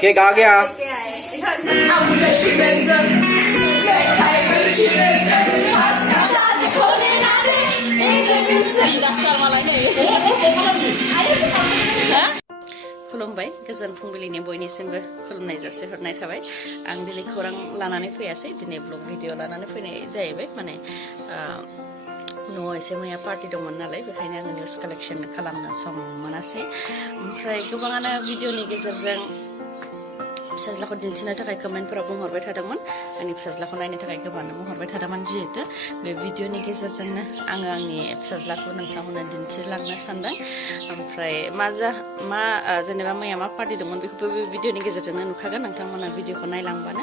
Cake आ गया खुलुमबाय गोजोन फुंबिलिनि बयनिसिमबो खुलुमनाय जासिहरनाय थाबाय आं दिनै खौरां लानानै फैयासै दिनै ब्लग भिडिअ लानानै फैनाय जाहैबाय माने न'आव एसे मैया पार्टि दंमोन नालाय बेखायनो आङो निउज कालेक्शन खालामनो सम मोनासै ओमफ्राय गोबाङानो भिडिअनि गेजेरजों फिसाज्लाखौ दिन्थिनो थाखाय कमेन्टफोराव बुंहरबाय थादोंमोन आंनि फिसाज्लाखौ नायनो थाखाय गोबाङानो बुंहरबाय थादोंमोन जिहेतु बे भिडिअनि गेजेरजोंनो आङो आंनि फिसाज्लाखौ नोंथांमोननो दिन्थिलांनो सानदों ओमफ्राय मा जेनेबा मैया मा पार्टि दंमोन बेखौबो बे भिडिअनि गेजेरजोंनो नुखागोन नोंथांमोना भिडिअखौ नायलांबानो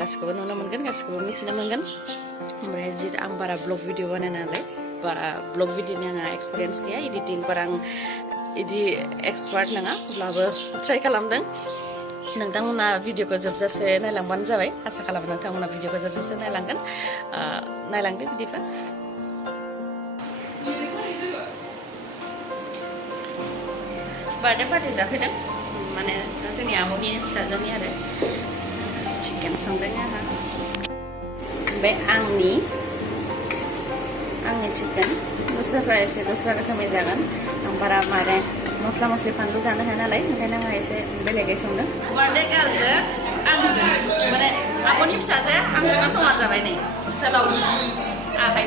गासिखौबो नुनो मोनगोन गासिखौबो मिथिनो मोनगोन ओमफ्राय जि आं बारा ब्लग भिडिअ बानाय नालाय बारा ब्लग भिडिअनि आंहा एक्सपिरियेन्स गैया एडिटिं बारा आं इदि एक्सपार्ट नङा अब्लाबो ट्राइ खालामदों नोंथांमोना भिडिअखौ जोबजासे नायलांबानो जाबाय आसा खालामो नोंथांमोना भिडिअखौ जोबजासे नायलांगोन नायलांदो बिदिबा बार्थडे पार्टि जाफैदों माने जोंनि आब'नि फिसाजोनि आरो चिकेन संदों आंहा ओमफ्राय आंनि चिकेन दस्राफ्रा एसे दस्रा रोखोमै जागोन आं बारा माने मस्ला मस्लि फानलु जानो हाया नालाय ओंखायनो आंहा एसे बेलेगै संदों बार्थडे गार्लजों आंजों माने आब'नि फिसाजो आंजोंनो समान जाबाय नै सोलाव आखाइ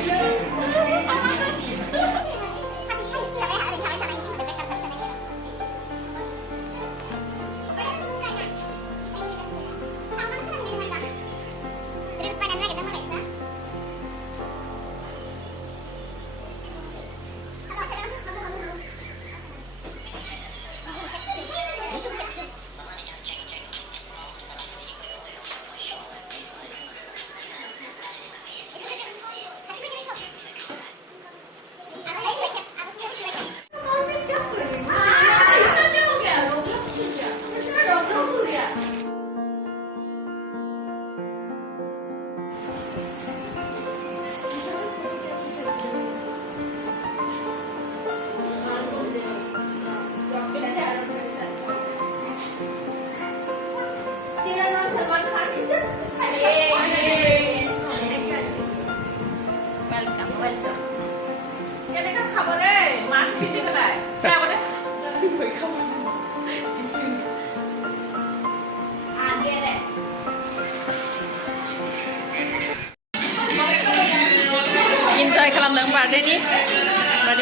enjoy खालामदों birthday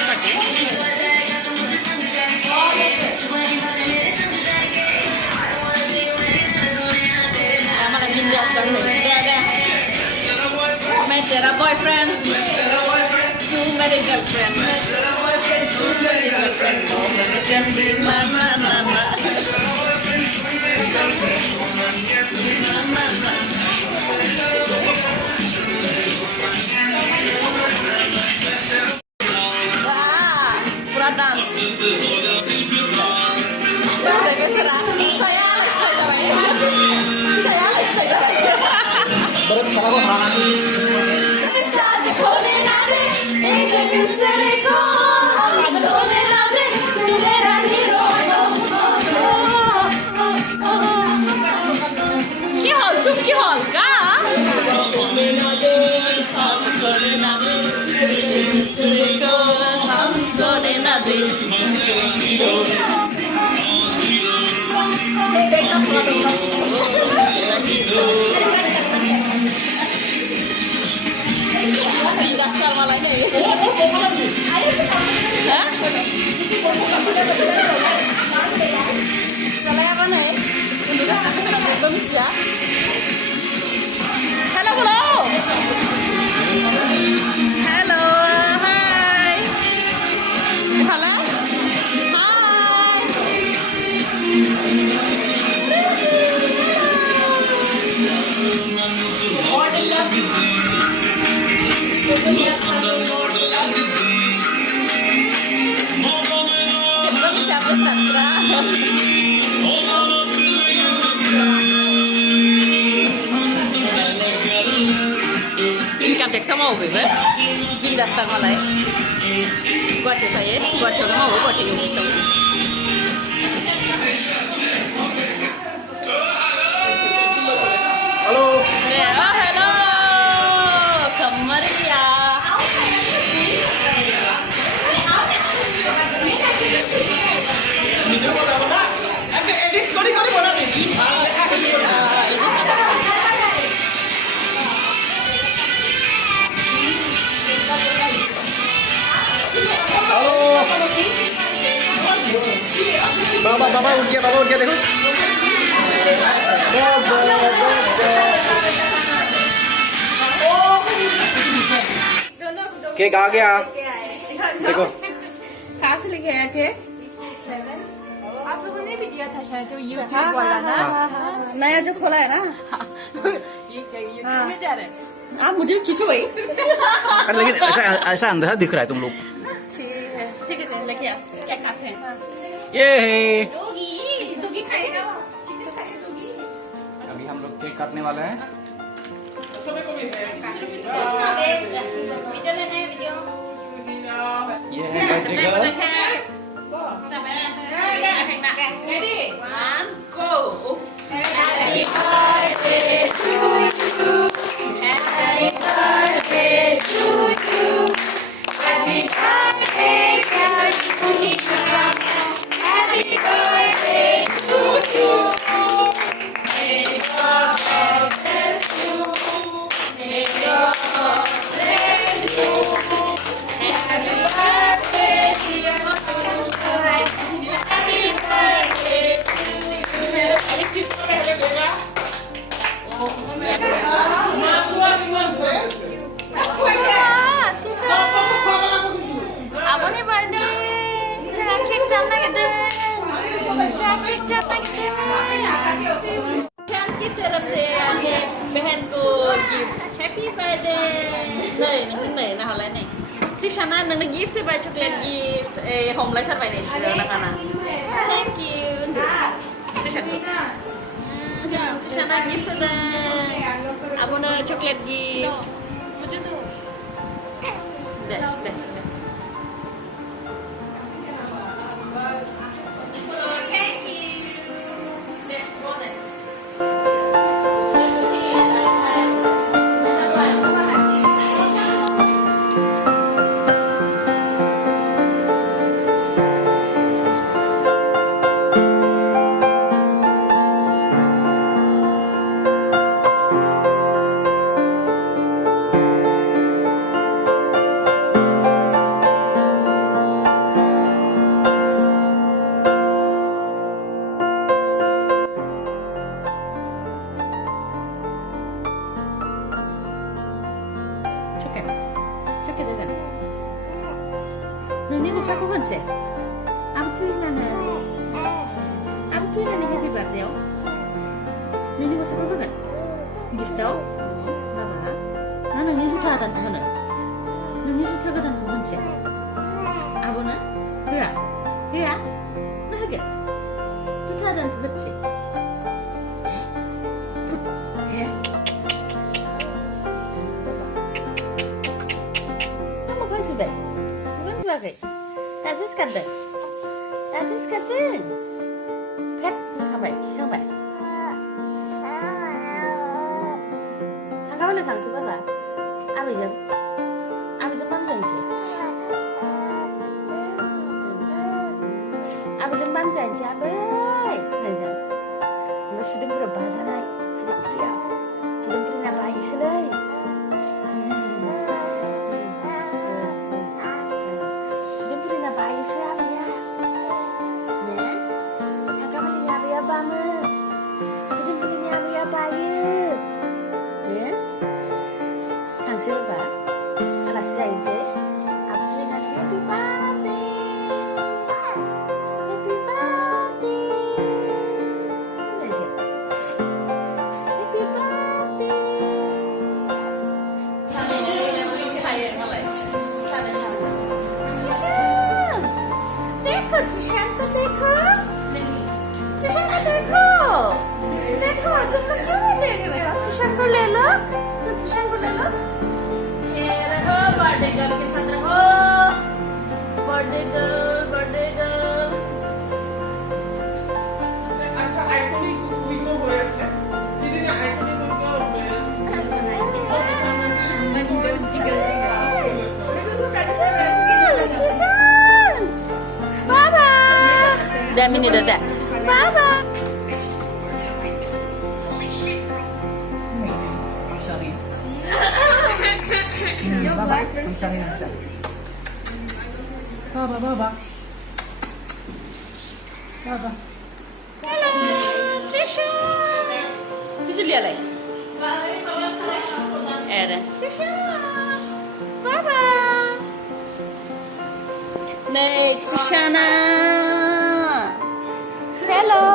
party malah bindas deh मैं तेरा बॉयफ्रेंड तू मेरी गर्लफ्रेंड मैं तेरा बॉयफ्रेंड तू मेरी गर्लफ्रेंड पूरा dance saya dasar malah ini. Salah apa nih? Untuk dasar kesana berbenci ya. Hello, hello. Hello, hi. Hello. Siapa Sastra? Income tax sama apa ber? Bindas tar malai. Gua cek saya, gua coba mau, gua tinggal bisa. क्या देखो cake आ गया देखो कहाँ से लेके आए थे आप लोगों ने भी दिया था शायद जो यूट्यूब वाला ना नया जो खोला है ना ये क्या यूट्यूब में जा रहे हैं आप मुझे खींचो भाई लेकिन ऐसा ऐसा अंधेरा दिख रहा है तुम लोग ठीक है लेके आओ क्या खाते हैं ये दोगी खाएगा अभी हम लोग केक काटने वाले हैं वीडियो लेना है वीडियो ये है birthday girl Ready? One, go! Happy birthday to you. Happy birthday to you. Happy birthday, dear Khourang. Happy birthday to you. May God bless you. May God bless you. Happy birthday, dear Khourang. Happy birthday to Abone birthday. Cake sana gitu. Cake jatuh gitu. की तरफ से आगे बहन को gift happy birthday नहीं ना हलाय नहीं Trisana नोंनो गिफ्ट होबाय चॉकलेट गिफ्ट हमलायथारबाय नै सिराव नागाना थैंक यू Trisana गिफ्ट होदों आबनो चॉकलेट गिफ्ट मुझे तो दे थैंक यू दे बोले Coklat dengan. Nini bisa aku kan sih? Amtuin nana. Amtuin nana happy birthday. Nini bisa aku kan? Gift tau? Bapa. Nana nini suka dan mana? Nini suka dan kan sih? Abu na? Ya. Nah gak? Suka dan kan sih? Bukan sebagai tasis kadang pet sampai angka boleh sang siapa pak abis panjang sih abis panjang siapa aja nggak sudah berbahasa naik sudah apa istilah Silva, alas aja, aku dan happy birthday, happy birthday. Sampai jadi saya mulai, sampai. देखो तुषार को देखो तुम लोग क्यों नहीं देख रहे हो तुषार को ले लो ये रहो बर्थडे गर्ल के साथ रहो बर्थडे गर्ल अच्छा आइकॉनिक विंडो वॉइस है दीदी ने आइकॉनिक विंडो वॉइस मैं नीचे jiggle Baba dah mini dah Baba Baba. Hello Juliaलाय Ada Trisha Baba Nay Trishana Hello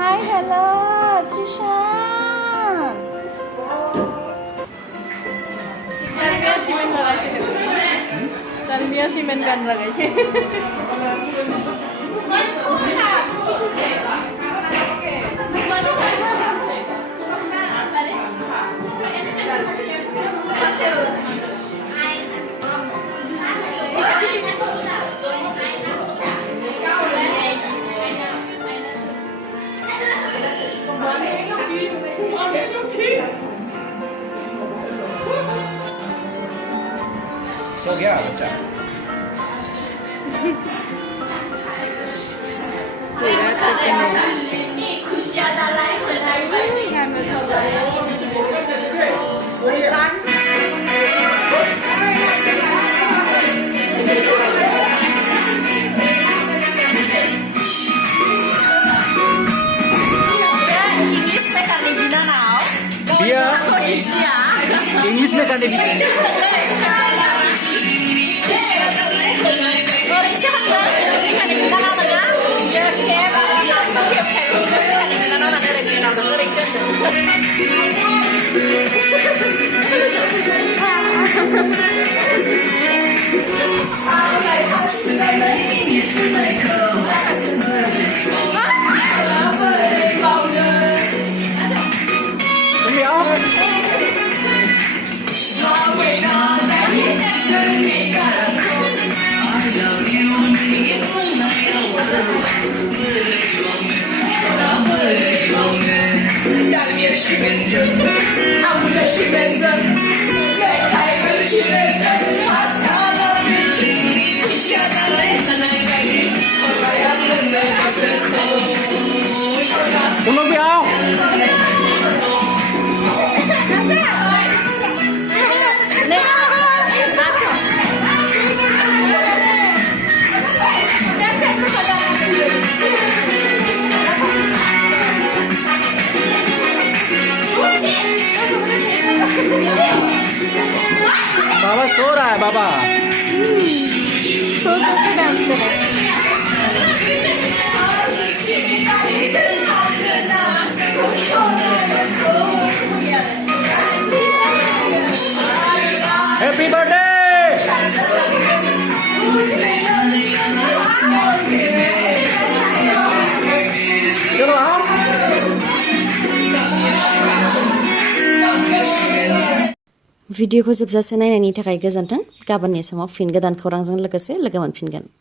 Hi hello Trisha Talbiya simen gan lagaise सो गया बच्चा Dia English में करने तुम लोग भी आओ बाबा सो रहा है बाबा सो के डांस कर रहा हैप्पी बर्थडे चलो आओ भिडिअखौ जोबजासे नायनायनि थाखाय गोजोन्थों गाबोननि समाव फिन गोदान खौरांजों लोगोसे लोगो मोनफिनगोन